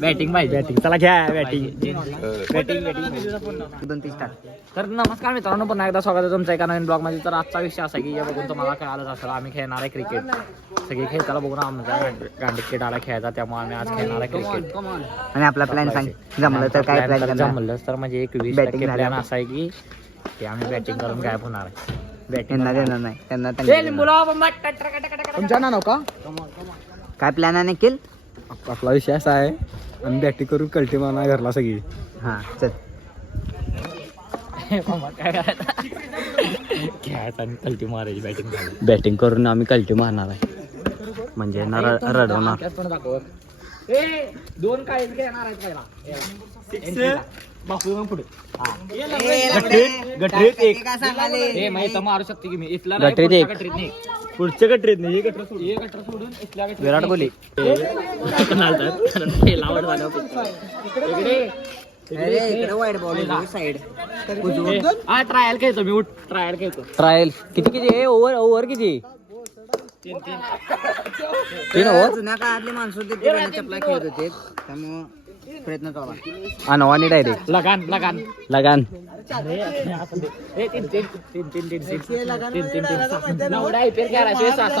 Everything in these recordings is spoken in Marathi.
बॅटिंग पाहिजे बॅटिंग. चला घ्या बॅटिंग. Batting 2-3 start. तर नमस्कार मित्रांनो, पुन्हा एकदा स्वागत आहे तुमचं एका नवीन ब्लॉग मध्ये. तर आजचा विषय असा की बघून तुम्हाला कळालंच असेल, आम्ही खेळणार आहे क्रिकेट. सगळे खेळताना बघून आमच्या गांडीत आला खेळायचा, त्यामुळे आम्ही आज खेळणार आहे क्रिकेट. आणि आपला प्लॅन सांग, जमलं तर काय प्लॅन? जमलं तर म्हणजे 20% प्लॅन असा आहे की ते आम्ही बॅटिंग करून गायब होणार आहे. बॅटिंग देणार नाही त्यांना. तुमच्या नाव का काय प्लॅन आहे निखिल? आपला विषय असा आहे, आम्ही बॅटिंग करून कल्टी मारणार घरला सगळी. हा चल. खेळायचं आणि कल्टी मारायची. बॅटिंग करून आम्ही कल्टी मारणार आहे, म्हणजे रडवणार. दोन काय घेणार आहेत पहिला बापू पुढे गटरीत एक मारू शकते की मी. इथला गटरीत एक, पुढच्या गटरीत नाही. हे गटर सोडून इथल्या विराट कोहली ट्रायल खेळतो मी. ट्रायल खेळतो. ट्रायल किती ओव्हर किती? 3 ओव्हर. जुन्या काळातले माणसं होते ते चपला खेळत होते, त्यामुळे प्रयत्न चालू. अनवानी डायरेक्ट लगान.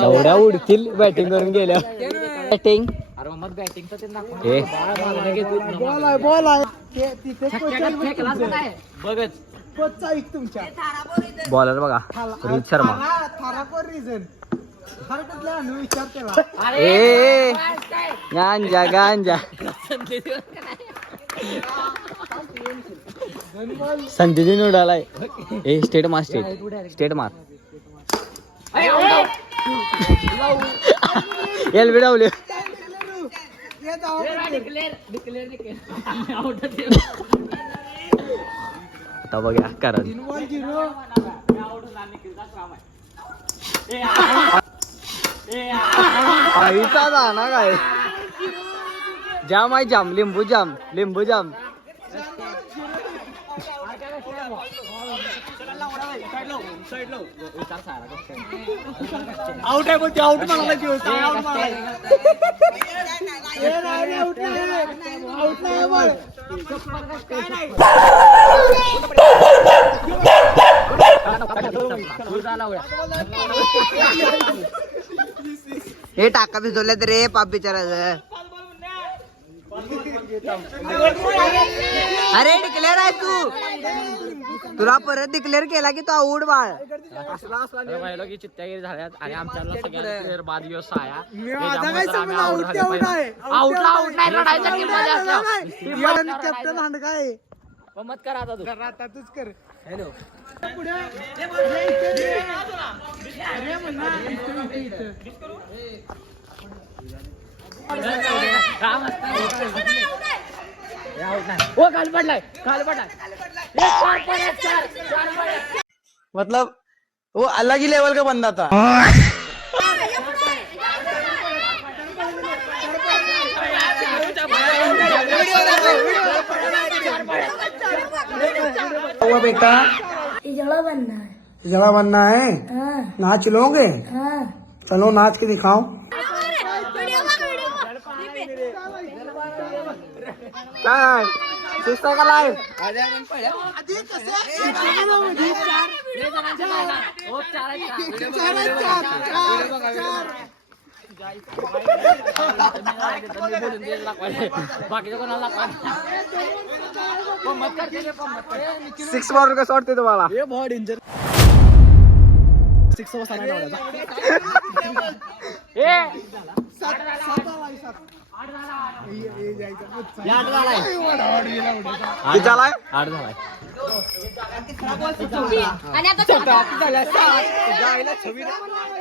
एवढ्या उडतील बॅटिंग करून गेल्या. बॅटिंग बॉलर बघा रोहित शर्मा. गांजा संजय उडालाय. स्टेट मार. एलबी डावले. आता बघा कारण आईचा दाना काय जाम आहे. लिंबू जाम. आउट आहे बोलते. आउट म्हणाला की हे टाका भिजवले तर रे पाप बिचारायचं. अरे डिक्लेअर आहे तू. तुला परत डिक्लेअर केला की तू आऊट बाळ. की चित्त्यागिरी झाल्यात आणि आमच्याला सगळ्यांना बाद दिवस आहे. कॅप्टन हंडकाय मत कर आता तूच कर. हॅलो खाली पडलाय. मतलब वो अलग ही लेवल का बंदा था. हुआ बेटा जगह बनना है. नाच लोगे? चलो नाच के दिखाओ. काय सुस्ता का लाईव्ह बाकीच्या कोणाला 6 मारून कसं वाटते तुम्हाला? हे बहुत डेंजर 6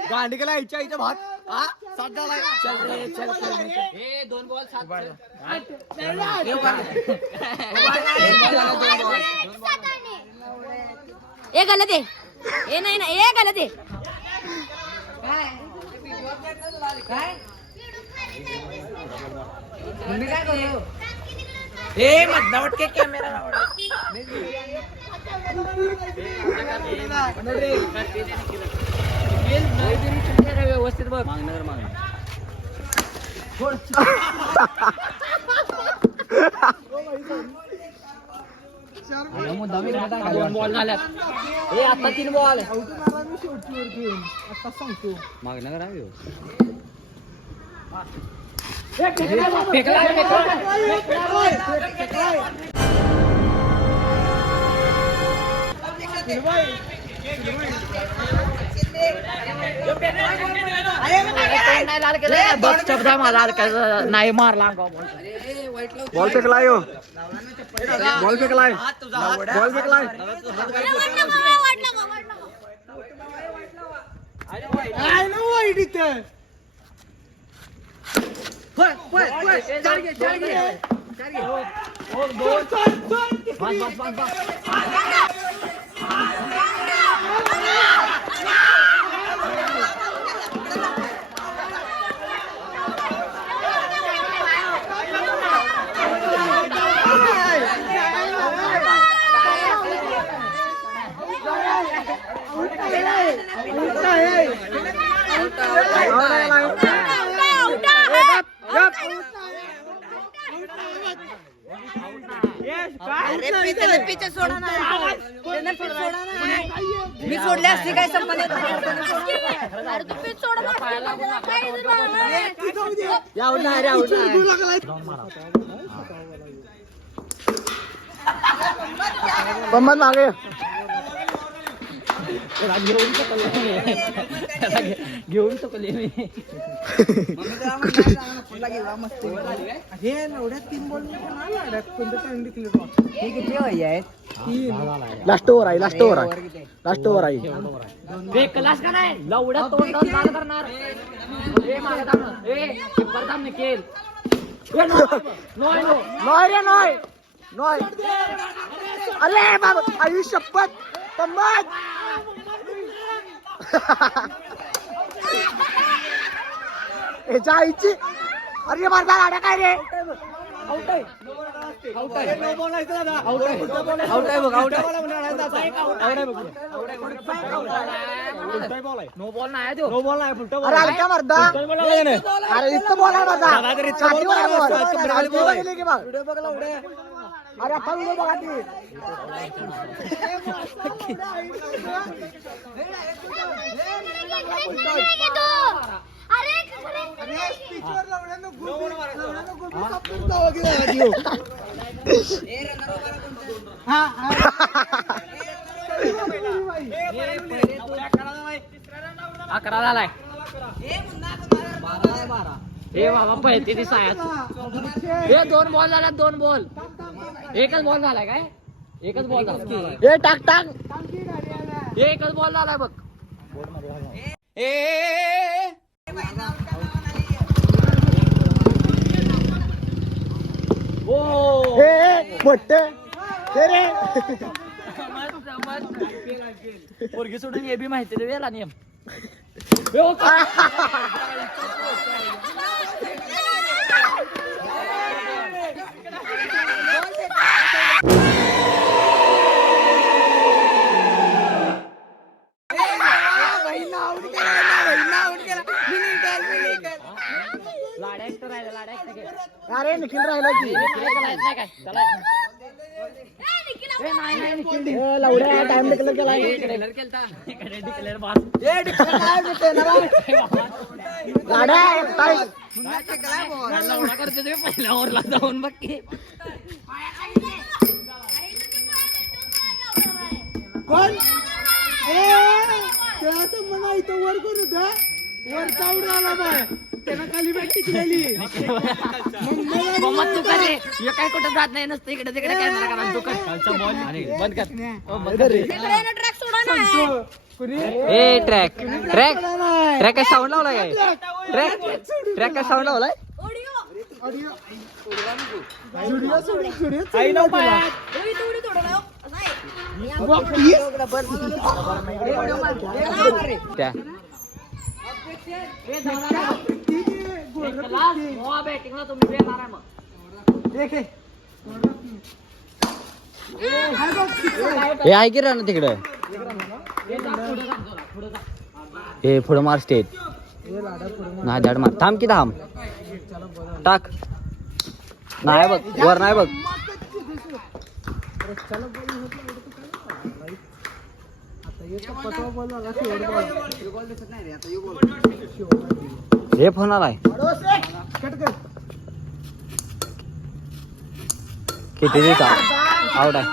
गांडी केला आईच्या भात 7 झालाय. चल रे चल. 2 बॉल 7. ये गलत है. ये नहीं ना, ये गलत है. ए मधनावट के कॅमेरा व्यवस्थित बघ दोन बॉल झाल्यात हे आता 3 बॉल मागणं करावी नाही मारला बॉल फेकलाय हो. बॉल फेकलाय बॉल फेकलाय मी सोडले असते काय संबंध मागे घेऊन चुकले मी लास्ट ओव्हर आहे लास्ट ओव्हर आहे लास्ट ओव्हर आहे क्लास का नाही लवड्या तोंड लाल करणार निकेल नॉय रे नॉय नॉय अरे बाबा आयुष शपथ तम्मत ह्याच्या आईची अरे मारला गाड्या काय रे नो बॉल नाही तो अरे हलका मर्दा अरे इथं बॉल आहे माझा छातीवर आहे बॉल छातीवर गेली की बघ अरे आता व्हिडिओ बघा ती अकरा झालाय हे बाबा पळते ती सायात हे 2 बॉल झाला 2 बॉल एकच बॉल झालाय काय एकच बॉल झाला हे टाक टाक हे एकच बॉल झालाय बघ मोठे रे पोरगी सोडून हे बी माहिती वेळा नियम अरे निखिल राहिला की लवड्या टाइम डिक्लेअर केला करते पहिल्या ओव्हरला जाऊन बघ की कोण म्हणा इथं वर करू द्या वर चावड आला बाय त्यानं खाली बॅट टिकलेली तू करे हे काय कुठं जात नाही नसतं इकडे तिकडे कॅमेरा करा तू कर बंद कर ट्रॅक सोडा ना ए ट्रॅक ट्रॅक ट्रॅक काय साऊंड लावलाय काय ट्रॅक काय साऊंड लावलाय त्या बॅटिंगला तुम्ही येणार आहे मग हे आहे की राहणार तिकडे हे पुढं मार स्टेट नाही धड मार थांब की थांब टाक नाही बघ वर नाही बघ हे फोन आलाय किती दिवसा आउट आहे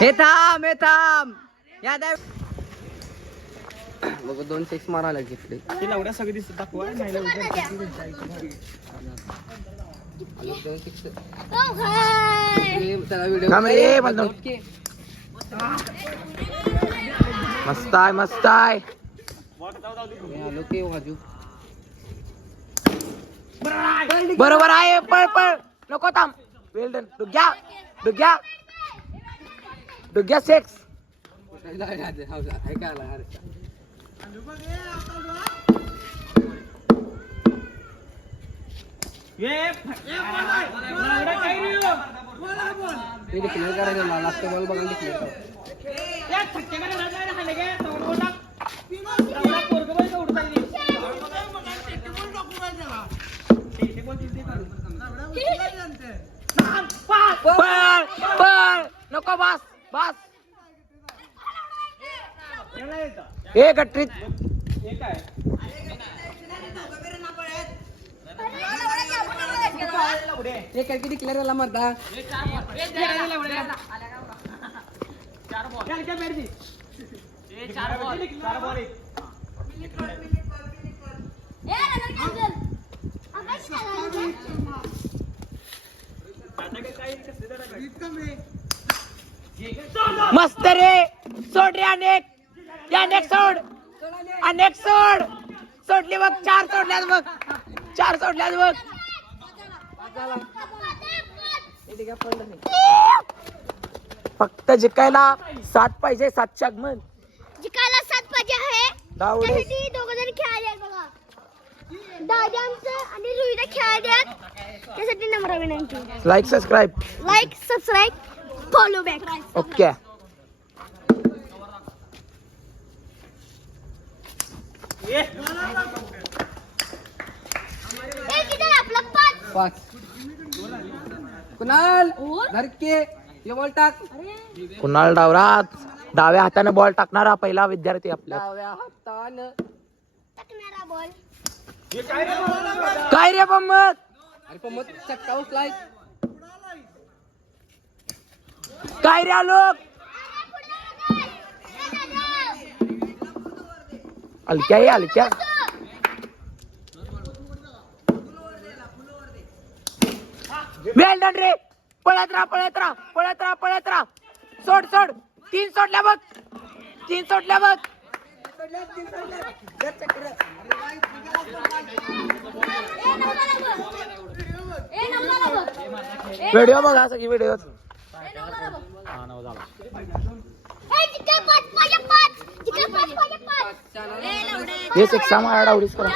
हे थांब या बघ 2 6 मारायला घेतले एवढ्या सगळी दिसत दाखवा नाही मस्त आहे मस्त आहे बरोबर आहे पळ पळ नको थांब वेल डन डुग्या 6 पळ नको बस ए गट्टीत किती क्लिअर मारता मस्त रे सोड रे अनेक सोड सोडली बघ 4 सोडल्यास बघ फक्त जिकायला 7 पाहिजे 7च्या आगमन जिकायला 7 पाहिजे आहे त्यासाठी दोघं जण खेळायला आहेत बघा दादा आमचं आणि रुईला खेळायला आहेत त्यासाठी नम्र विनंती like subscribe follow back okay आपलं 5 कुणाल धरके ये बॉल टाक कुणाल डावरात डाव्या हाताने बॉल टाकणारा पहिला विद्यार्थी आपल्या डाव्या हाताने टाकणारा बॉल काय रे बम्मत अरे बम्मत चक्का उचलाय काय रे आलोक हलक्या वेल डन रे पळत राहा सोड 3 सोडल्या बघ 3 सोडल्या बघ व्हिडिओ बघा सगळी व्हिडिओ हे 6 मारा डावडीच करा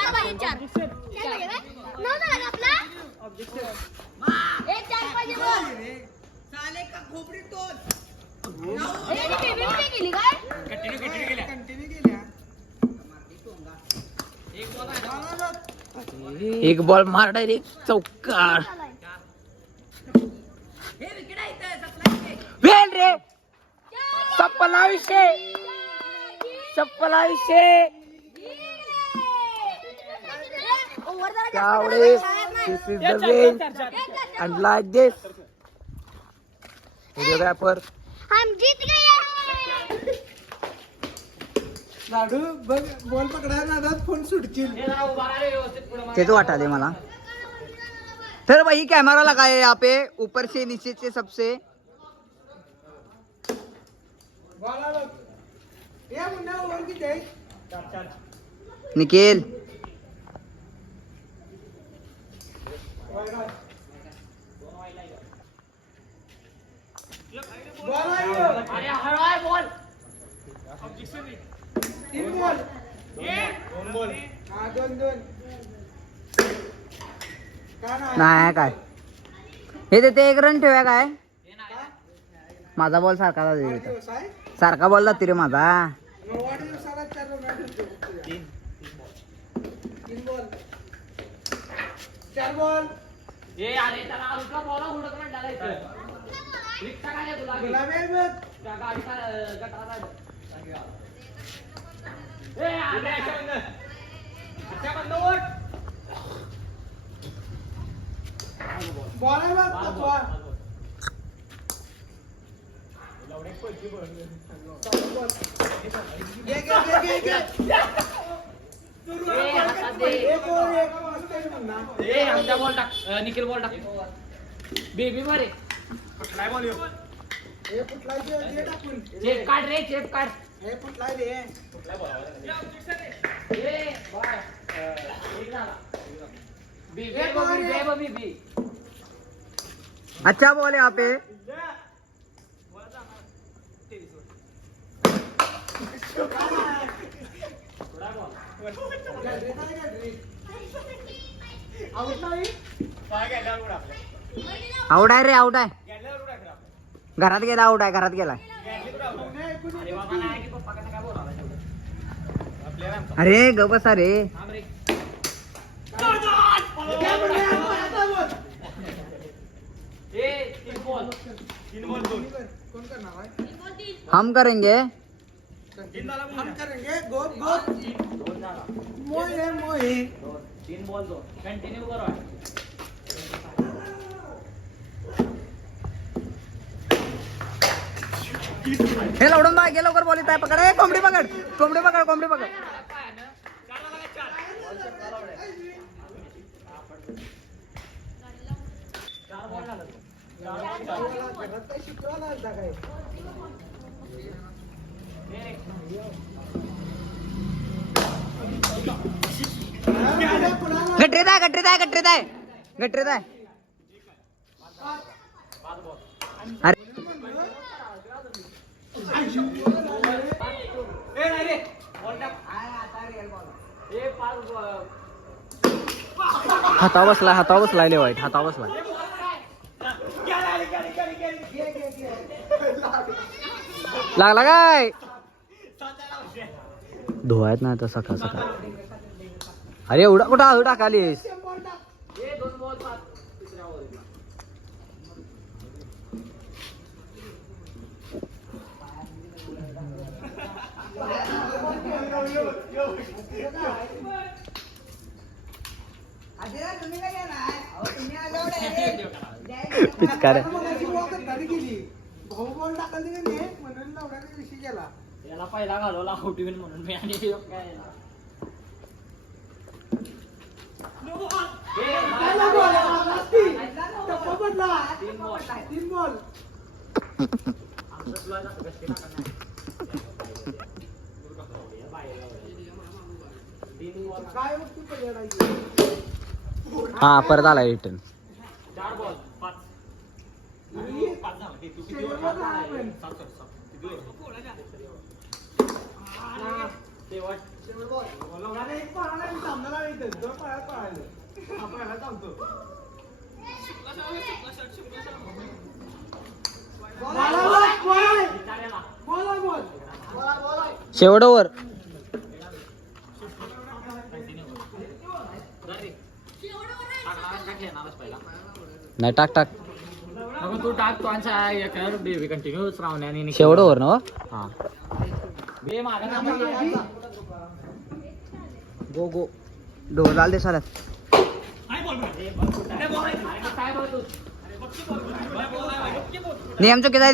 एक बॉल मार डायरेक्ट चौकार वेल रे सप्पला विषय त्यावेळेस this is the way and like this videographer हम जीत गए लाडू बघ बॉल पकडायला नादात फोन सुटतील तेच वाटाले मला तर भाई कैमरा लगा है यहाँ पे ऊपर से नीचे से सबसे निखिल नाही काय हे देते एक रन ठेवूया काय माझा बॉल सारखा जाते सारखा बॉल जाते रे माझा आमचा बॉल टाक निखिल बॉल टाक बेबी मारे चेप काढ रे चेप काढ अच्छा बॉल है यहाँ पे आउट आहे रे आउट आहे घरात गेला आउट आहे घरात गेला अरे ग बसा रे हम करेंगे गोप गोप मोहे मोहे 3 बॉल 2 कंटिन्यू करो हे लवडून बा गेलो लवकर बॉल येत आहे पकड ए कोंबडी पकड कोंबडी पकड कोंबडी पकड गटरीत आहे गटरीत आहे गटरीत आहे गटरीत आहे अरे हातावर बसलाय वाईट हातावर बसलाय लागला काय धुवायत नाही तर सकाळ सकाळ अरे एवढा कुठं आळू टाकालीस पिचकार याला पहिला घालवला आउटविन म्हणून मी आणि हा परत आलाय रिटर्न 4 बॉल 5 शेवट ओव्हर नाही टाक टाक तू टाक तू बेबी कंटिन्यू राहण्याने शेवट ओव्हर ना हा बे मागा गो गो ढोलाल दे साला नियम चुकीचा आहे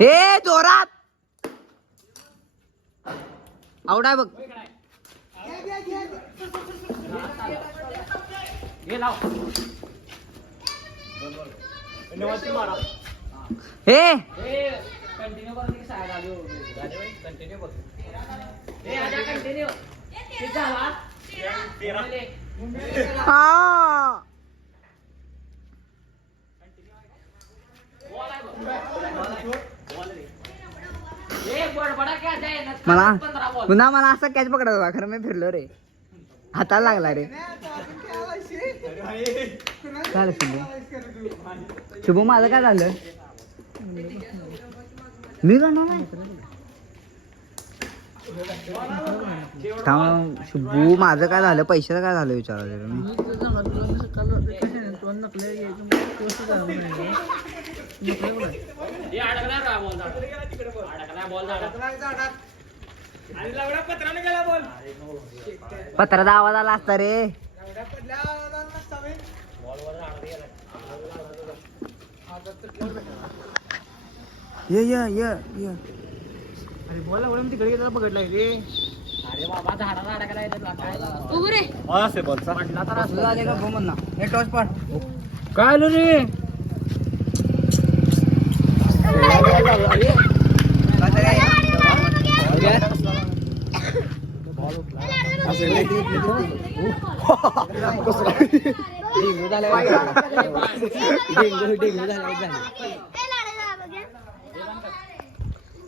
हे जोरात आउट आहे बघ हे कंटिन्यू करते साइड आली कंटिन्यू बघ हे आजा कंटिन्यू किती झाला 13 हा बॉल आहे बघ मला पुन्हा मला असं कॅच पकडत होता खरं मी फिरलो रे हाताला लागला रे काय शुभम माझं काय झालं मी करणार नाही शुभू माझं काय झालं पैशाचं काय झालं विचारायचं मी पत्राचा आवाज आला असता रे अरे बोला एवढं तिकडे गेला बघितलं रे अरे बाबा झाडाला अडकायला पडला तर असं झाले का भो म्हणा हे टॉर्च पाड काय आलं रे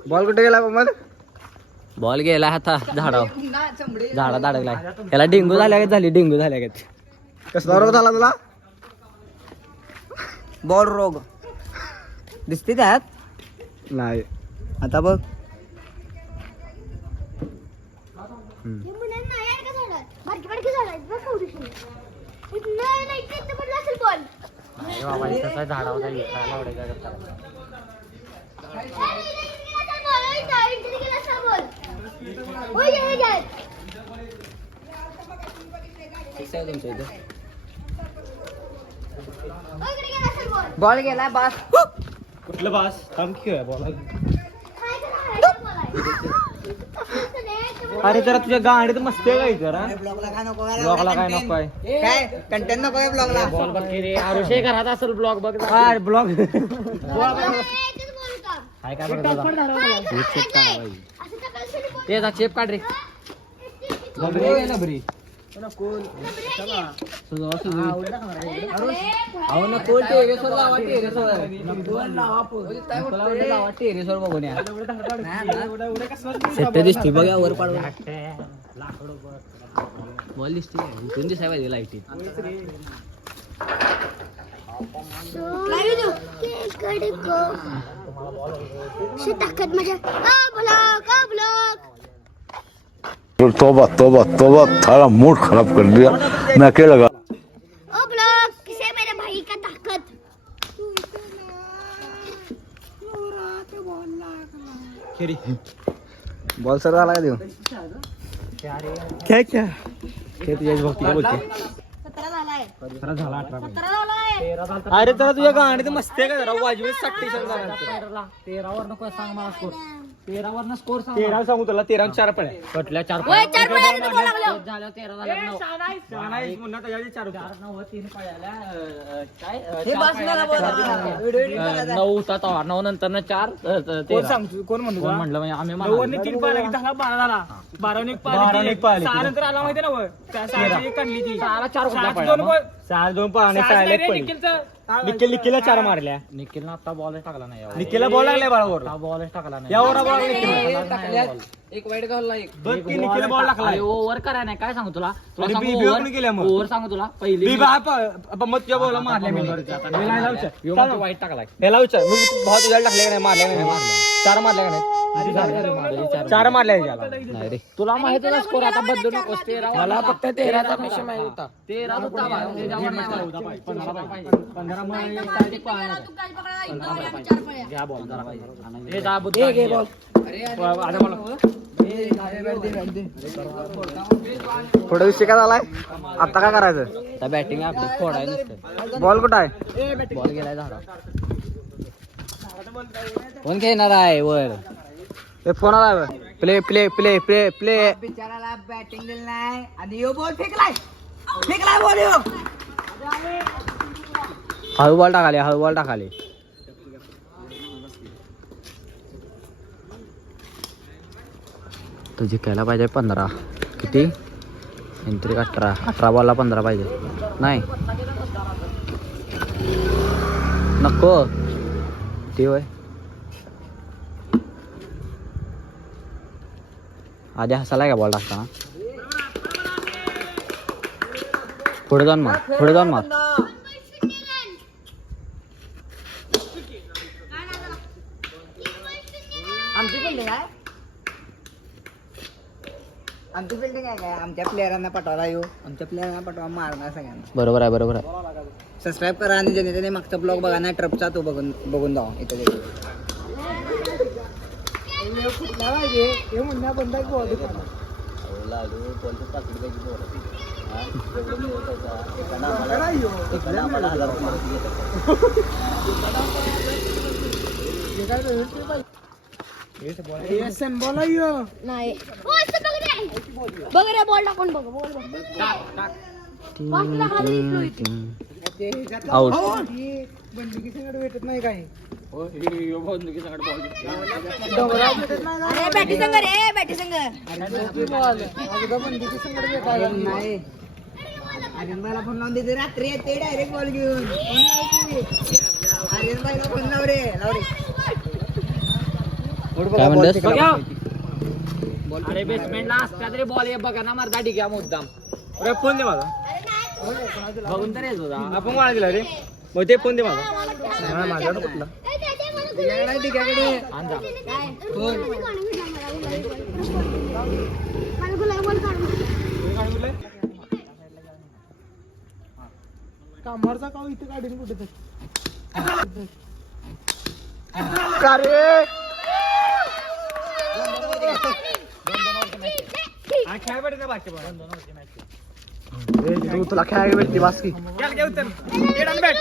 बॉल कुठे गेला मला बॉल गेला आता झाडावर झाडात अडकलाय त्याला डेंगू झाल्या कसला रोग झाला तुला बॉल रोग दिसते त्यात नाही आता बघ झाडावर बॉल गेला बास कुठलं बास काम खेळ बॉल अरे जरा तुझ्या गाडीत मस्त आहे काय जरा ब्लॉगला काय नको आहे काय कंटेंट नको आहे ब्लॉगला बॉल बघ की रे आरुषे घरात असेल ब्लॉग बघ ब्लॉग काय काय ते जा चेप काढ रे दिसते बघा वर पाडून बॉल दिसते इथून दिसाय पाहिजे लाईटीत ताकद माझ्या तोबा तोबा तोबा थारा मूड खराब कर दिया मैं अकेला लगा ओ ब्लॉक किसे मेरे भाई का ताकत बॉल सर आला का देऊ क्या क्या तुझ्या भक्ती काय बोलते 17 झालाय 17 झाला 18 17 झालाय अरे जरा तुझ्या गाडीत मस्त आहे का जरा वाजवी 60 13 वर नको सांग मला स्कोर 13 वर स्कोर सांग 13 सांगू तुला 13 4 पड कटल्या 4 ओय 4 पळाले तू बोला लागलो झालं 13 झालं 9 मुन्ना त्याच्या 4 9 3 पळाल्या काय हे बास मला बोला. 9 होता तवा 9 नंतर 4 कोण सांगतो कोण म्हणतो कोण म्हटलं म्हणजे आम्ही 9 ने 3 पाहिला की 10 12 झाला 12 ने 1 पाहिली 6 नंतर आला माहिती ना वर त्या 6 एक काढली ती 4 कुठला 4 2 पाहणे पाहिले निखिलला 4 मारल्या निखिलनं आता बॉल टाकला नाही निखिलला बॉल लागलाय बाळावर बॉल टाकला नाही यावर बॉल एक वाईट घालला एक बघ की निखिल बॉल टाकलाय ओव्हर कराय नाही काय सांगू तुला आणि बी कोण केल्या मग? ओव्हर सांगू तुला पहिली बी बाप मग तुझ्या बॉल मारल्या मी वाईट टाकलाय याला विचार मी भाव तुझ्याला टाकले का नाही मारल्या नाही 4 मारल्या का नाही 4 मारल्या याला नाही रे तुला माहिती आहे स्कोर आता बदलू नकोस 13 मला फक्त 13 चा निश्चय माहिती होता 13 होता घ्या बॉल जरा पाहिजे हे जा बुद्धा घे बॉल थोडा विषय काय झालाय आता काय करायचं आता बॅटिंग आपली फोडाय नसतं बॉल कुठं आहे बॉल गेलाय झाडा कोण घेणार आहे वर हे फोन आला play play play play play बिचाराला बॅटिंग दिली नाही आणि यो बॉल फेकलाय बॉल यो हळू बॉल टाकाले तो जिंकायला पाहिजे 15 किती एंट्री 18 बॉलला 15 पाहिजे नाही नको ते होय आधी हसायला का बॉल टाकताना पुढे जाऊन मार आमची बिल्डिंग आहे आमची बिल्डिंग आहे काय आमच्या प्लेयरांना पटवायला येऊ आमच्या प्लेयरांना पटवा मारणार सगळ्यांना बरोबर आहे सबस्क्राईब करा आणि ज्याने त्याने मागचा ब्लॉग बघा ना ट्रपचा तो बघून जावा इथे हे म्हणण्या बंद आहे बॉल बॉल नाही बघ रे बॉल टाकून बघ बॉल आउट बंदुकी संगड भेटत नाही काय बॅटी संग रे बॅटी संग बंदुकी संगड भेटायला नाही आर्यन बाईला फोन लावून देते रात्री येते डायरेक्ट बॉल घेऊन आर्यन बाईला फोन लाव रे काय म्हणतेस अरे बेसमेंटला असत्या तरी बॉल ये बघा ना मारता ठीक आहे मुद्दाम अरे फोन दे माझा बघून तर येत होता आपण वाळा दिला रे मग ते फोन दे माझा माझ्याकडे कुठला कामारचा काव इथे काढीन कुठे तर खेळ पडते बाकी तुला खेळायला भेटली बास्की बॅट